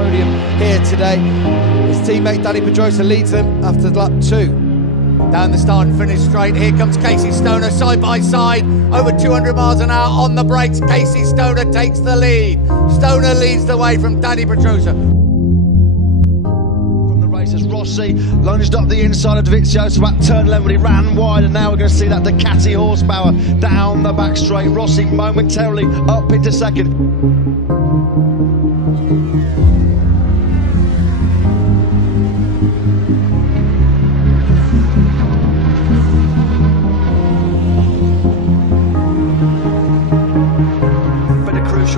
podium here today. His teammate Dani Pedrosa leads them after lap 2. Down the start and finish straight, here comes Casey Stoner side by side, over 200 miles an hour on the brakes. Casey Stoner takes the lead. Stoner leads the way from Dani Pedrosa. From the races, Rossi lunged up the inside of Dovizioso to that turn 11 when he ran wide, and now we're going to see that Ducati horsepower down the back straight. Rossi momentarily up into second.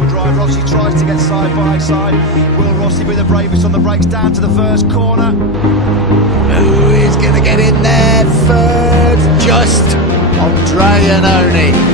Drive. Rossi tries to get side by side. Will Rossi be the bravest on the brakes down to the first corner? Who is going to get in there first? Just Andrea Dovizioso.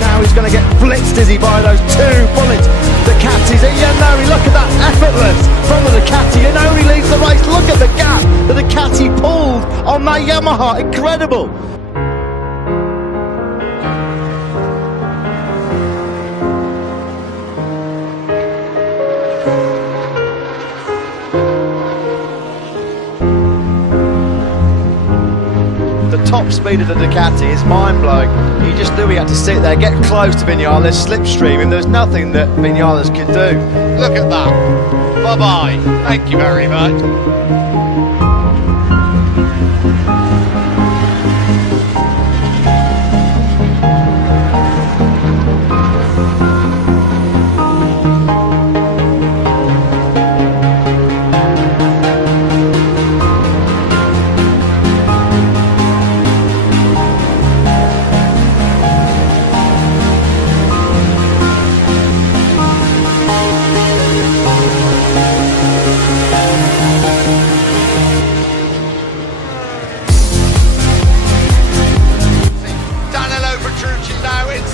Now he's going to get blitzed, is he, by those two bullet Ducatis. You know, look at that, effortless from the Ducati. You know, he leads the race. Look at the gap the Ducati pulled on that Yamaha. Incredible. The top speed of the Ducati is mind-blowing. He just knew he had to sit there, get close to Vinales, slipstream him. There's nothing that Vinales could do. Look at that. Bye-bye. Thank you very much.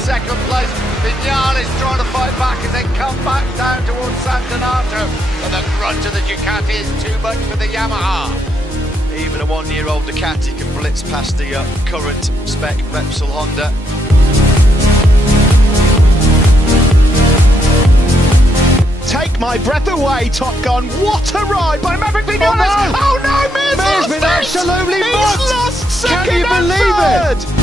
Second place, Vinales trying to fight back as they come back down towards San Donato, but the grunt of the Ducati is too much for the Yamaha. Even a one-year-old Ducati can blitz past the current spec Repsol Honda. Take my breath away, Top Gun. What a ride by Maverick Vinales! Oh no, Mir's been absolutely mugged! He's lost second. Can you believe it?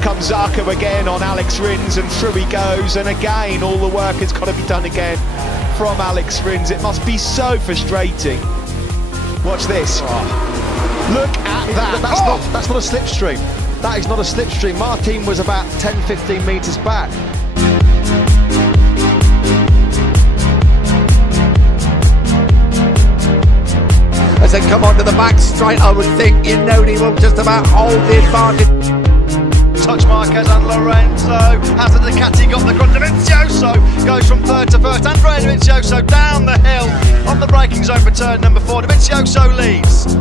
Comes Zarco again on Alex Rins, and through he goes, and again all the work has got to be done again from Alex Rins. It must be so frustrating. Watch this. Look at that. That's not a slipstream. That is not a slipstream. Martin was about 10-15 metres back. As they come onto the back straight, I would think he will just about hold the advantage. Touch Marquez and Lorenzo. Has the Ducati got the grunt? Dovizioso goes from third to first. Andrea Dovizioso down the hill on the braking zone for turn number 4. Dovizioso leads.